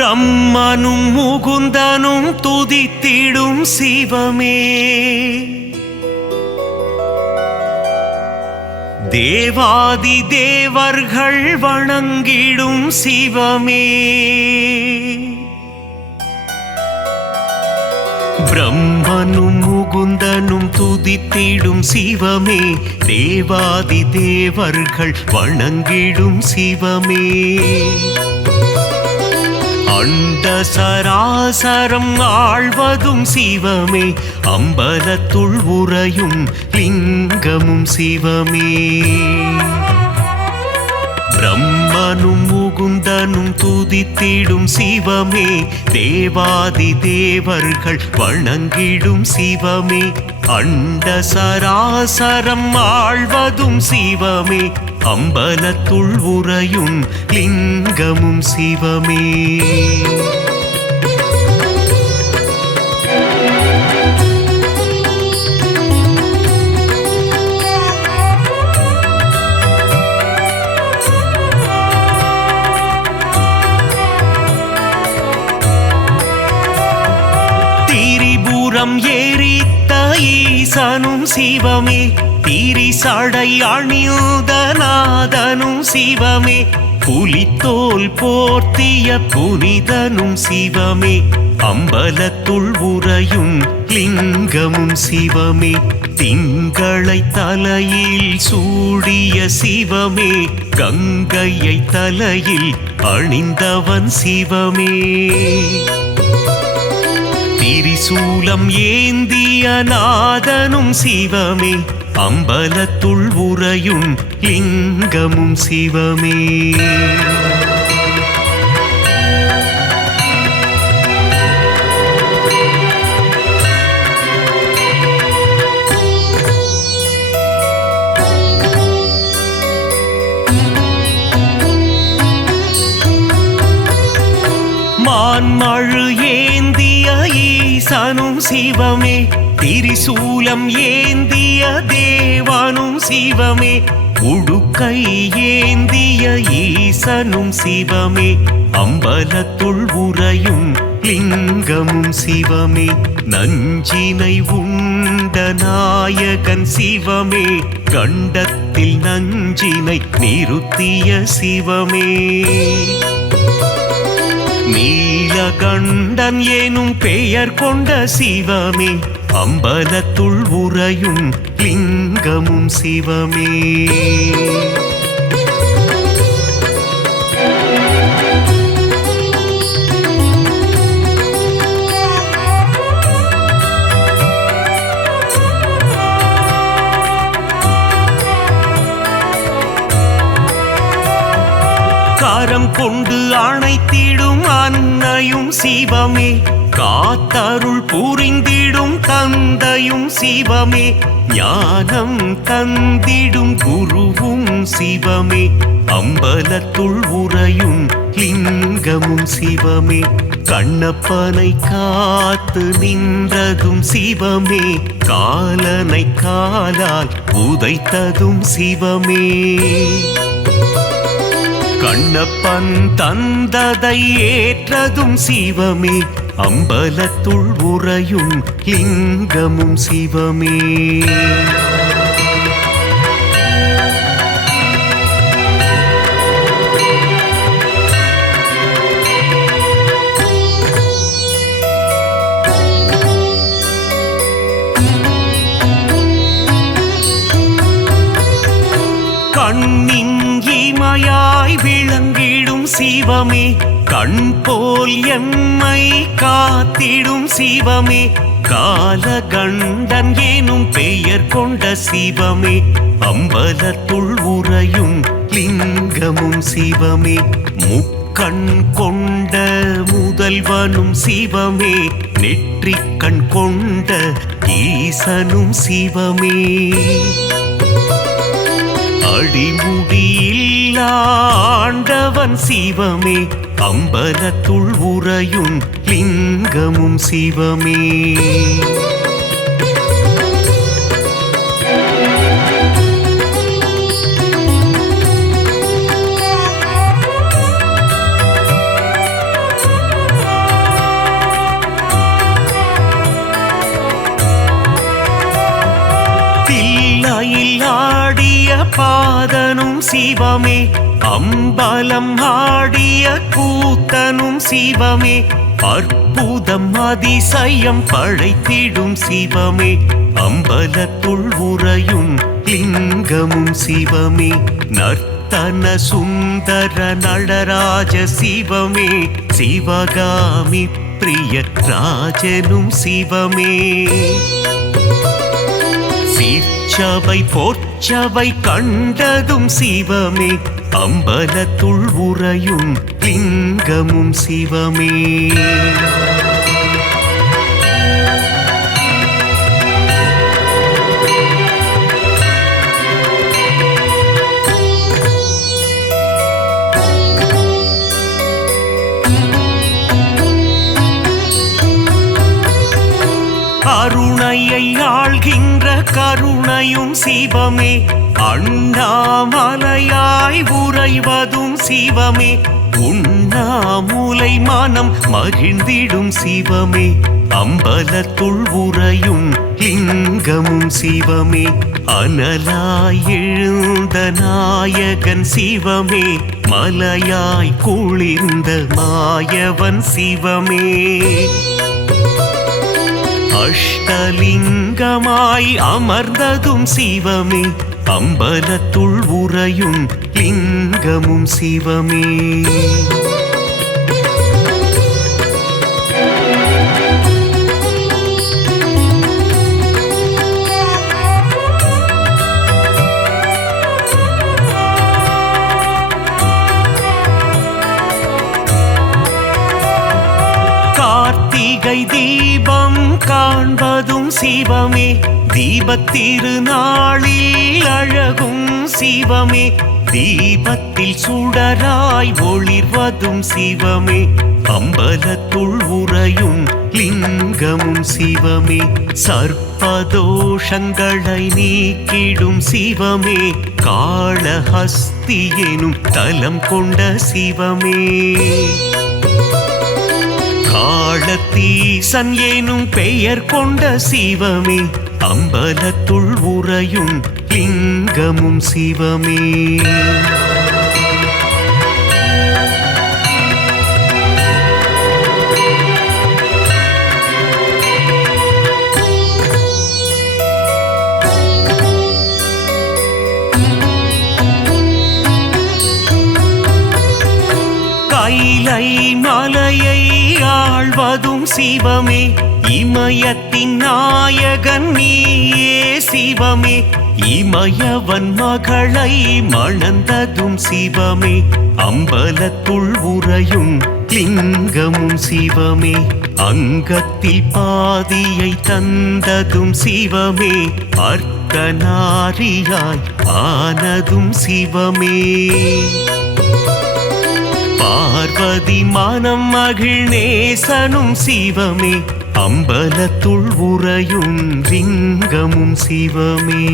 பிரம்மனும் முகுந்தனும் துதித்திடும் சிவமே, தேவாதி தேவர்கள் வணங்கிடும் சிவமே, பிரம்மனும் முகுந்தனும் துதித்திடும் சிவமே, தேவாதி தேவர்கள் வணங்கிடும் சிவமே, அண்ட சராசரம் ஆழ்வதும் சிவமே, அம்பலத்துள் உறையும் லிங்கமும் சிவமே, பிரம்மனும் முகுந்தனும் துதித்திடும் சிவமே, தேவாதி தேவர்கள் வணங்கிடும் சிவமே, அண்ட சராசரம் ஆழ்வதும் சிவமே, அம்பலத்துள் உறையும் லிங்கமும் சிவமே, திரிபுரம் எரித்த ஈசனும் சிவமே, திரிசடை அணிந்த நாதனும் சிவமே, புலித்தோல் போர்த்திய புனிதனும் சிவமே, அம்பலத்துள் உறையும் லிங்கமும் சிவமே, திங்களை தலையில் சூடிய சிவமே, கங்கையை தலையில் அணிந்தவன் சிவமே, திரிசூலம் ஏந்திய நாதனும் சிவமே, அம்பலத்துள் உறையும் லிங்கமும் சிவமே, மான்மழு ஏந்திய ஈசனும் சிவமே, திரிசூலம் ஏந்திய தேவனும் சிவமே, உடுக்கை ஏந்திய ஈசனும் சிவமே, அம்பலத்துள் உறையும் லிங்கமும் சிவமே, நஞ்சினை உண்ட நாயகன் சிவமே, கண்டத்தில் நஞ்சினை நிறுத்திய சிவமே, நீலகண்டன் எனும் பெயர் கொண்ட சிவமே, அம்பலத்துள் உறையும் லிங்கமும் சிவமே, கரம் கொண்டு அணைத்திடும் அன்னையும் சிவமே, காத்தருள் புரிந்திடும் தந்தையும் சிவமே, ஞானம் தந்திடும் குருவும் சிவமே, அம்பலத்துள் உறையும் லிங்கமும் சிவமே, கண்ணப்பனை காத்து நின்றதும் சிவமே, காலனை காலால் உதைத்ததும் சிவமே, கண்ணப்பன் தந்ததை ஏற்றதும் சிவமே, அம்பலத்துள் உறையும் லிங்கமும் சிவமே, கண்ணின் இமையாய் விளங்கிடும் சிவமே, கண் போல் எம்மை காத்திடும் சிவமே, காலகண்டன் எனும் பெயர் கொண்ட சிவமே, அம்பலத்துள் உறையும் லிங்கமும் சிவமே, முக்கண் கொண்ட முதல்வனும் சிவமே, நெற்றிக்கண் கொண்ட ஈசனும் சிவமே, அடிமுடியில்லா ஆண்டவன் சிவமே, அம்பலத்துள் உறையும் லிங்கமும் சிவமே, பாதனும் சிவமே அம்பலம் ஆடிய கூத்தனும் சிவமே அற்புதம் அதிசயம் படைத்திடும் சிவமே அம்பலத்துள் உறையும் லிங்கமும் சிவமே நர்த்தன சுந்தர நடராஜ சிவமே சிவகாமி பிரிய ராஜனும் சிவமே சீர்ச்சபை போர்ச்சபை கண்டதும் சிவமே அம்பலத்துள் உறையும் லிங்கமும் சிவமே கருணையை ஆள்கின்ற கருணையும் சிவமே அண்ணாமலையாய் உறைவதும் சிவமே உண்ணாமுலை மனம் மகிழ்ந்திடும் சிவமே அம்பலத்துள் உறையும் லிங்கமும் சிவமே அனலாய் எழுந்த நாயகன் சிவமே மலையாய் குளிர்ந்த மாயவன் சிவமே அஷ்டலிங்கமாய் அமர்ந்ததும் சிவமே அம்பலத்துள் உறையும் லிங்கமும் சிவமே கார்த்திகை தீபம் காண்பதும் சிவமே தீபத்திருநாளில் அழகும் சிவமே தீபத்தில் சுடராய் ஒளிர்வதும் சிவமே அம்பலத்துள் உறையும் லிங்கமும் சிவமே சர்ப்பதோஷங்களை நீக்கிடும் சிவமே காளஹஸ்தி எனும் தலம் கொண்ட சிவமே காளத்தீசன் எனும் பெயர் கொண்ட சிவமே அம்பலத்துள் உறையும் லிங்கமும் சிவமே கைலை மலையை ஆழ்வதும் சிவமே இமயத்தின் நாயகன் நீயே சிவமே இமயவன் மகளை மணந்ததும் சிவமே அம்பலத்துள் உறையும் லிங்கமும் சிவமே அங்கத்தில் பாதியை தந்ததும் சிவமே அர்த்தநாரியாய் ஆனதும் சிவமே பார்வதி மனம் மகிழ்நேசனும் சிவமே அம்பலத்துள் உறையும் லிங்கமும் சிவமே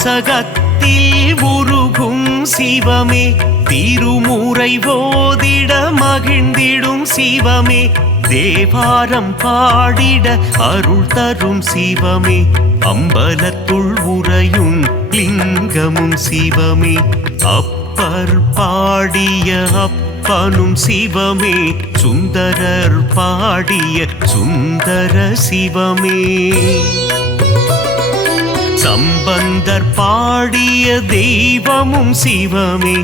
திருவாசகத்தில் உருகும் சிவமே திருமுறை ஓதிட மகிழ்ந்திடும் சிவமே தேவாரம் பாடிட அருள் தரும் சிவமே அம்பலத்துள் உறையும் லிங்கமும் சிவமே அப்பர் பாடிய அப்பனும் சிவமே சுந்தரர் பாடிய சுந்தர சிவமே சம்பந்தர் பாடிய தெய்வமும் சிவமே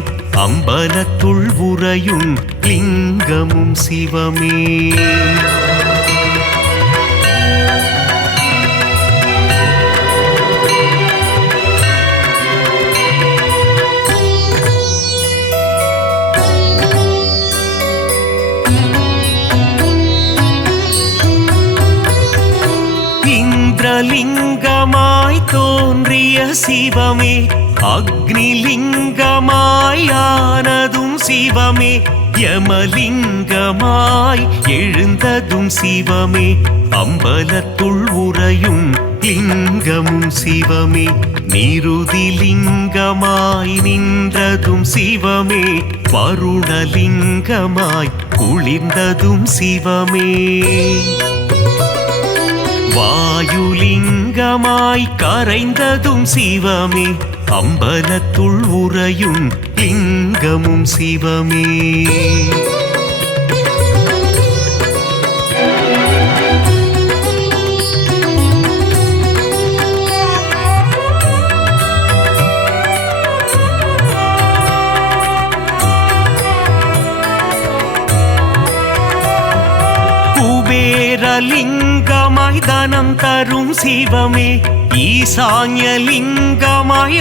அம்பலத்துள் உறையும் லிங்கமும் சிவமே இந்திரலிங்கமாய் தோன்றிய சிவமே அக்னிலிங்கமாய் ஆனதும் சிவமே யமலிங்கமாய் எழுந்ததும் சிவமே அம்பலத்துள் உறையும் லிங்கமும் சிவமே நிருதிலிங்கமாய் நின்றதும் சிவமே வருணலிங்கமாய் குளிர்ந்ததும் சிவமே வாயுலிங்கமாய் கரைந்ததும் சிவமே அம்பலத்துள் உறையும் லிங்கமும் சிவமே குபேரலிங்கமாய் தனம் தரும் சிவமே ஈசான்யலிங்கமாய்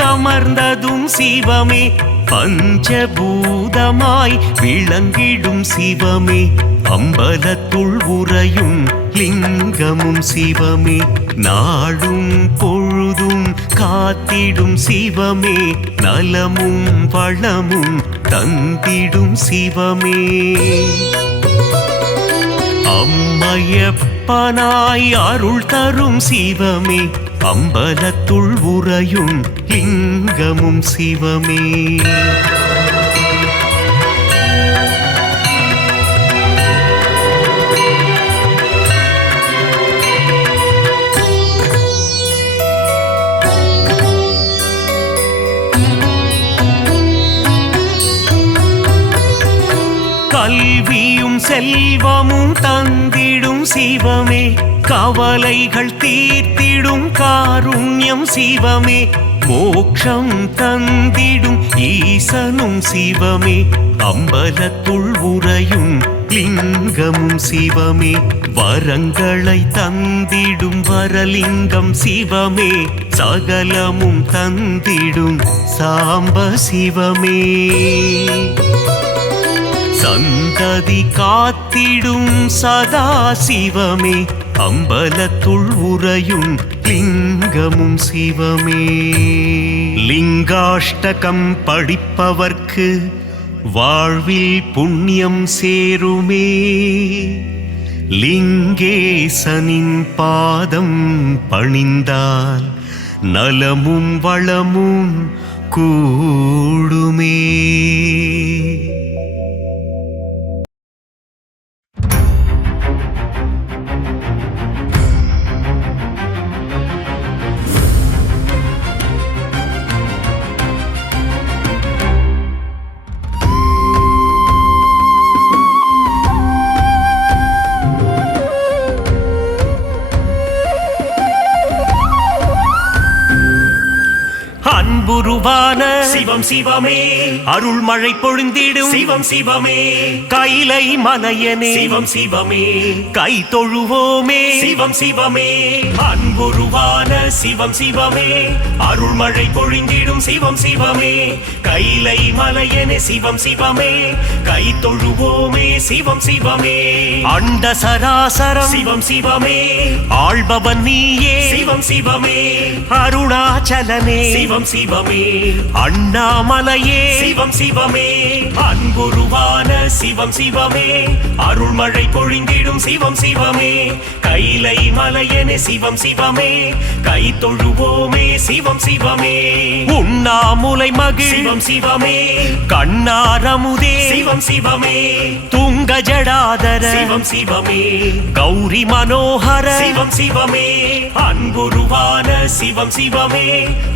அமர்ந்ததும் சிவமே பஞ்சபூதமாய் விளங்கிடும் சிவமே அம்பலத்துள் உறையும் லிங்கமும் சிவமே நாடும் பொழுதும் காத்திடும் சிவமே நலமும் வளமும் தந்திடும் சிவமே அம்மையப்பனாய் அருள் தரும் சிவமே அம்பலத்துள் உறையும் லிங்கமும் சிவமே கல்வியும் செல்வமும் தந்திடும் சிவமே கவலைகள் தீர்த்திடும் காருண்யம் சிவமே மோட்சம் தந்திடும் ஈசனும் சிவமே அம்பலத்துள் உறையும் லிங்கமும் சிவமே வரங்களை தந்திடும் வரலிங்கம் சிவமே சகலமும் தந்திடும் சாம்ப சிவமே சந்ததி காத்திடும் சதா சிவமே அம்பலத்துள் உறையும் லிங்கமும் சிவமே லிங்காஷ்டகம் படிப்பவர்க்கு வாழ்வில் புண்ணியம் சேருமே லிங்கேசனின் பாதம் பணிந்தால் நலமும் வளமும் கூடுமே அன்புருவான சிவம் சிவமே அருள்மழை பொழிந்திடும் சிவம் சிவமே கைலை மலையனே சிவம் சிவமே கை தொழுவோமே சிவம் சிவமே அன்புருவான சிவம் சிவமே அருள்மழை பொழிந்திடும் சிவம் சிவமே கைலை மலையனே சிவம் சிவமே கை தொழுவோமே சிவம் சிவமே அண்ட சராசரம் சிவம் சிவமே ஆள்பவன் நீயே சிவம் சிவமே அருணாச்சலனே சிவம் சிவமே அண்ணாமலையே சிவம் சிவமே அன்புருவான சிவம் சிவமே அருள்மழை பொழிந்திடும் சிவம் சிவமே கைலை மலையனே சிவம் சிவமே கை தொழுவோமே சிவம் சிவமே உண்ணாமுலை மகிழ் சிவம் சிவமே கண்ணாரமுதே சிவம் சிவமே துங்க ஜடாதர சிவம் சிவமே கௌரி மனோகர சிவம் சிவமே அன்புருவான சிவம் சிவமே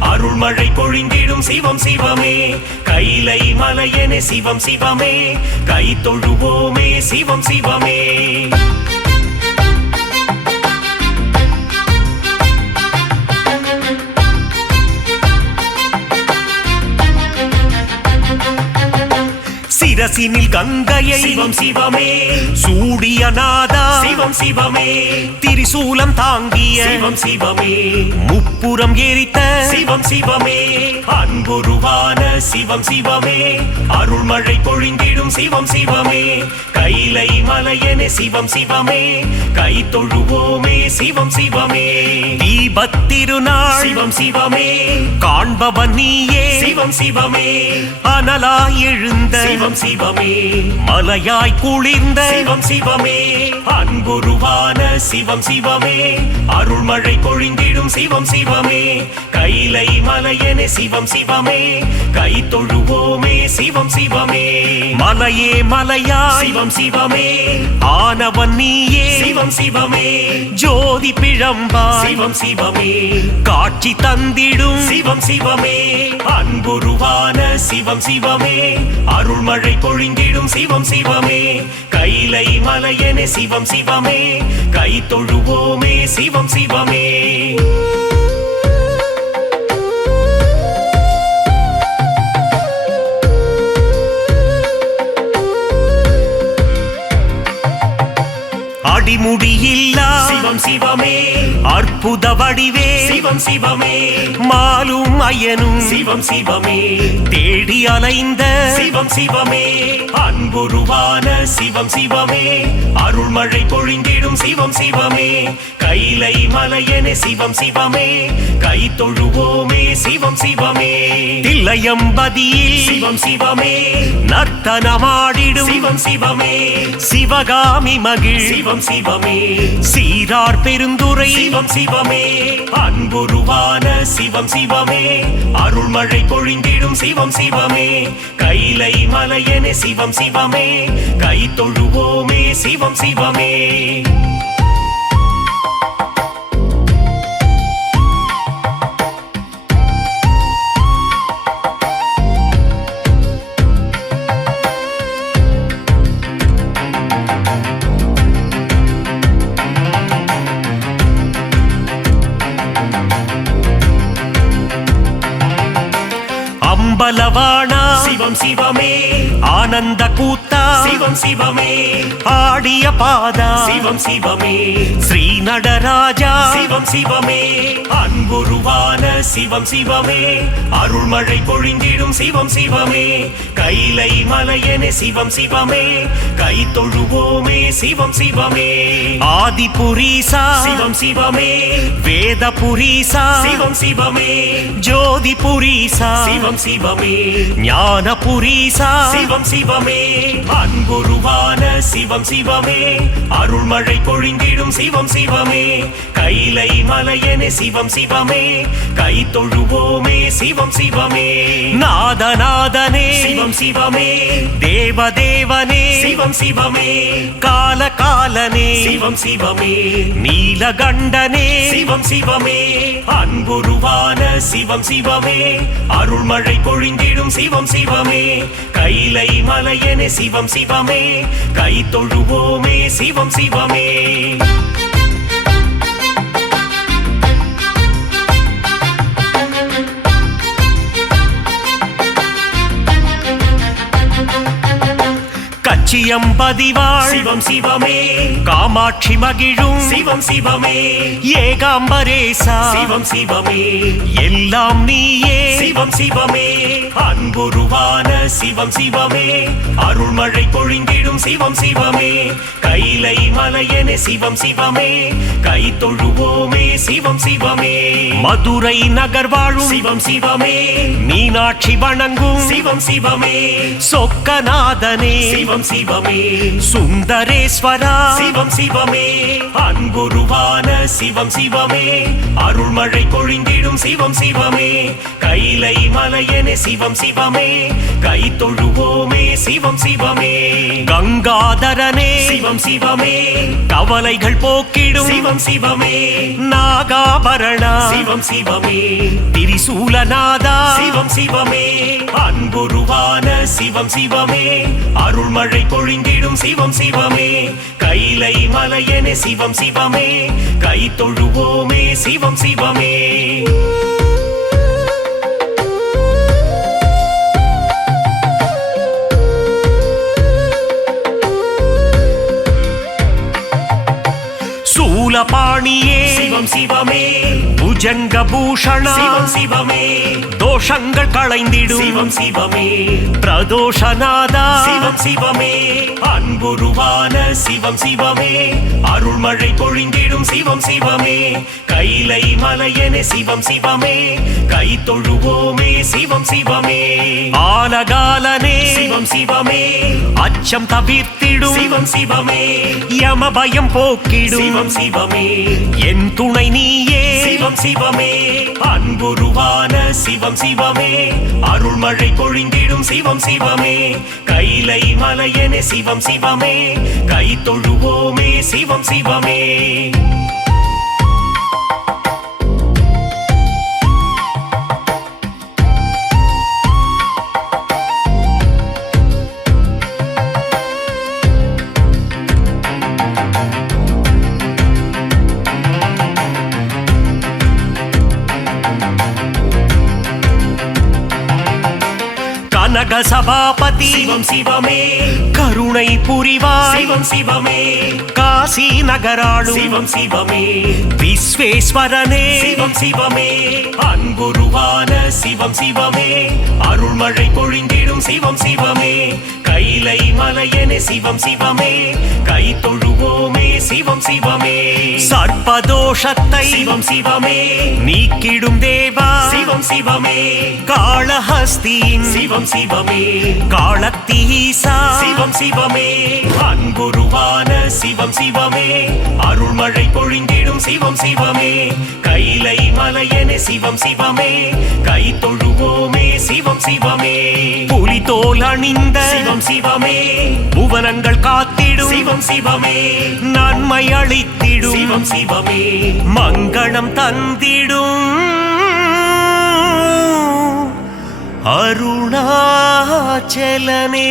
அருள்மழை பொழிந்திடும் சிவம் சிவமே கைலை மலையனே சிவம் சிவமே கை தொழுவோமே சிவம் சிவமே சிரசினில் கங்கையை சிவம் சிவமே சூடிய நாதா சிவம் சிவமே திரிசூலம் தாங்கிய சிவம் சிவமே முப்புறம் எரித்த சிவம் சிவமே அன்புருவான சிவம் சிவமே அருள்மழை பொழிந்திடும் சிவம் சிவமே கைலை மலையனே சிவம் சிவமே கை தொழுவோமே சிவம் சிவமே தீபத்திருநாள் சிவம் சிவமே காண்பவன் நீயே சிவம் சிவமே அனலாய் எழுந்த சிவம் சிவமே மலையாய் குளிர்ந்த சிவம் சிவமே அன்புருவான சிவம் சிவமே அருள்மழை பொழிந்திடும் சிவம் சிவமே கைலை மலையனே சிவம் சிவமே கை தொழுவோமே சிவம் சிவமே மலையே மலையா சிவம் சிவமே ஆனவன் நீயே சிவம் சிவமே ஜோதி பிழம்பா சிவம் சிவமே காட்சி தந்திடும் சிவம் சிவமே அன்புருவான சிவம் சிவமே அருள்மழை பொழிந்திடும் சிவம் சிவமே கைலை மலையனே சிவம் சிவமே கை தொழுவோமே சிவம் சிவமே அடிமுடியில்லா சிவம் சிவமே அற்புத வடிவே சிவம் சிவமே மாலும் அயனும் சிவம் சிவமே தேடி அலைந்த சிவம் சிவமே அன்புருவான சிவம் சிவமே அருள்மழை பொழிந்திடும் சிவம் சிவமே கைலை மலையனே சிவம் சிவமே கை தொழுவோமே சிவம் சிவமே தில்லையம்பதியில் சிவம் சிவமே நர்த்தனமாடிடும் சிவம் சிவமே சிவகாமி மகிழ் சிவம் சிவமே சீரார் பெருந்துரை சிவம் சிவமே அன்புருவான சிவம் சிவமே அருள்மழை பொழிந்திடும் சிவம் சிவமே கைலை மலையனே சிவம் சிவமே கை தொழுவோமே சிவம் சிவமே அம்பலவாணா சிவம் சிவமே ஆனந்த கூத்தா சிவம் சிவமே ஆடிய பாதா சிவம் சிவமே ஸ்ரீ நடராஜா சிவம் சிவமே அன்புருவான சிவம் சிவமே அருள்மழை பொழிந்திடும் சிவம் சிவமே கைலை மலையனே சிவம் சிவமே கை தொழுவோமே சிவம் சிவமே ஆதிபுரீசா சிவம் சிவமே வேதபுரீசா சிவம் சிவமே ஜோதிபுரீசா சிவம் சிவமே ஞானபுரீசா சிவம் சிவமே அன்புருவான சிவம் சிவமே அருள்மழை பொழிந்திடும் சிவம் சிவமே கைலை மலையனே சிவம் சிவமே கை தொழுவோமே சிவம் சிவமே நாதநாதனே சிவம் சிவமே தேவதேவனே சிவம் சிவமே காலகாலனே சிவம் சிவமே நீலகண்டனே சிவம் சிவமே அன்புருவான சிவம் சிவமே அருள்மழை பொழிந்திடும் சிவம் சிவமே கைலை மலையனே சிவம் சிவமே கை தொழுவோமே சிவம் சிவமே கச்சியம்பதிவாள் சிவம் சிவமே காமாட்சி மகிழும் சிவம் சிவமே ஏகாம்பரேசா சிவம் சிவமே எல்லாம் நீயே சிவம் சிவமே அன்புருவான சிவம் சிவமே அருள்மழை பொழிந்திடும் சிவம் சிவமே கைலை மலையனே சிவம் சிவமே கை தொழுவோமே சிவம் சிவமே மதுரை நகர் வாழும் சிவம் சிவமே மீனாட்சி வணங்கும் சிவம் சிவமே சொக்கநாதனே சிவம் சிவமே சுந்தரேஸ்வரா சிவம் சிவமே அன்புருவான சிவம் சிவமே அருள்மழை பொழிந்திடும் சிவம் சிவமே கைலை மலையனே சிவம் சிவமே கை தொழுவோமே சிவம் சிவமே கங்காதரனே சிவம் சிவமே கவலைகள் போக்கிடும் சிவம் சிவமே நாகாபரணா சிவம் சிவமே திரிசூலநாதா சிவம் சிவமே அன்புருவான சிவம் சிவமே அருள்மழை பொழிந்திடும் சிவம் சிவமே கைலை மலையனே சிவம் சிவமே கை தொழுவோமே சிவம் சிவமே சூலபாணியே சிவம் சிவமே புஜங்க பூஷணா சிவம் சிவமே தோஷங்கள் களைந்திடும் சிவம் சிவமே பிரதோஷநாதா சிவம் சிவமே அன்புருவான சிவம் சிவமே அருள்மழை பொழிந்திடும் சிவம் சிவமே கைலை மலையனே சிவம் சிவமே கை தொழுவோமே சிவம் சிவமே ஆலகாலனே சிவம் சிவமே அச்சம் தவிர்த்திடும் சிவம் சிவமே யம பயம் போக்கிடும் சிவம் சிவமே என் துணை நீயே சிவம் சிவமே அன்புருவான சிவம் சிவமே அருள்மழை பொழிந்திடும் சிவம் சிவமே கைலை மலையனே சிவம் சிவமே கை தொழுவோமே சிவம் சிவமே கனக சபாபதி சிவம் சிவமே கருணை புரிவாய் சிவம் சிவமே காசி நகராளும் சிவம் சிவமே விஸ்வேஸ்வரனே சிவம் சிவமே அன்புருவான சிவம் சிவமே அருள்மழை பொழிந்திடும் சிவம் சிவமே கைலை மலையனே சிவம் சிவமே கை தொழுவோமே சிவம் சிவமே சர்ப்பதோஷத்தை சிவம் சிவமே நீக்கிடும் தேவா சிவம் சிவமே காளஹஸ்தியின் சிவம் சிவமே காளத்தீசா சிவம் சிவமே அன்புருவான சிவம் சிவமே அருள்மழை பொழிந்திடும் சிவம் சிவமே கைலை மலையனே சிவம் சிவமே கை தொழுவோமே சிவம் சிவமே புலிதோல் அணிந்த சிவம் சிவமே புவனங்கள் காத்திடும் சிவம் சிவமே நன்மை அளித்திடும் சிவம் சிவமே மங்களம் தந்திடும் அருணாச்சலனே